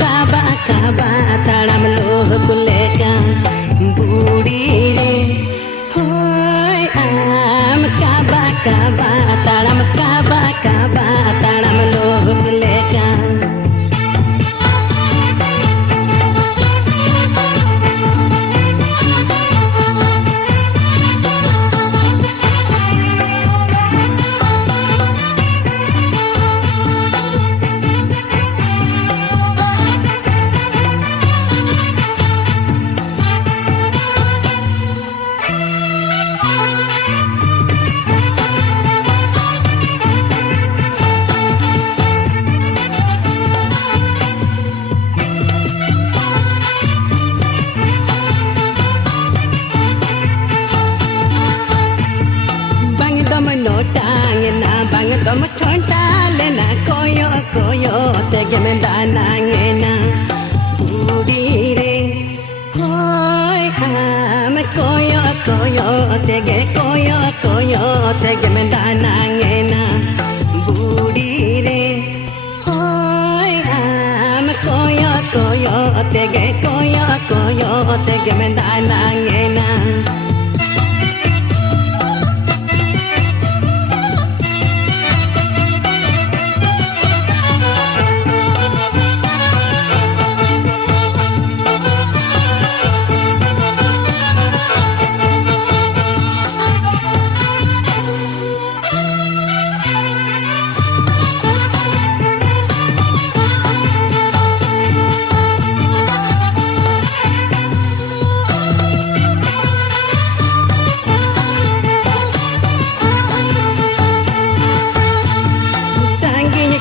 काबा काबा ताड़म लोह कुलेका बूढ़ी रे होय आम काबा काबा ताड़म लोह कुलेका Tangena bang dom chonta lena koyo koyo tege mendana ngena budi re hoy am koyo koyo tege mendana ngena budi re hoy am koyo tege mendana ngena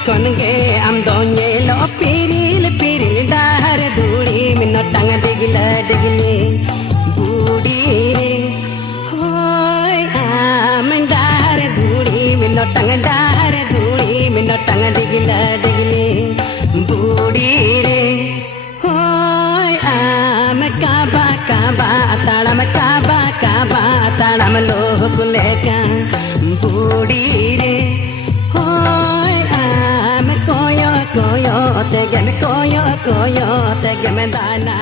konge am donye lo piril piril dahar duri minno tang digla digli budi re hoy am dahar duri minno tang digla digli budi re hoy am kaba talam loh kuleka budi re koyo tege me dana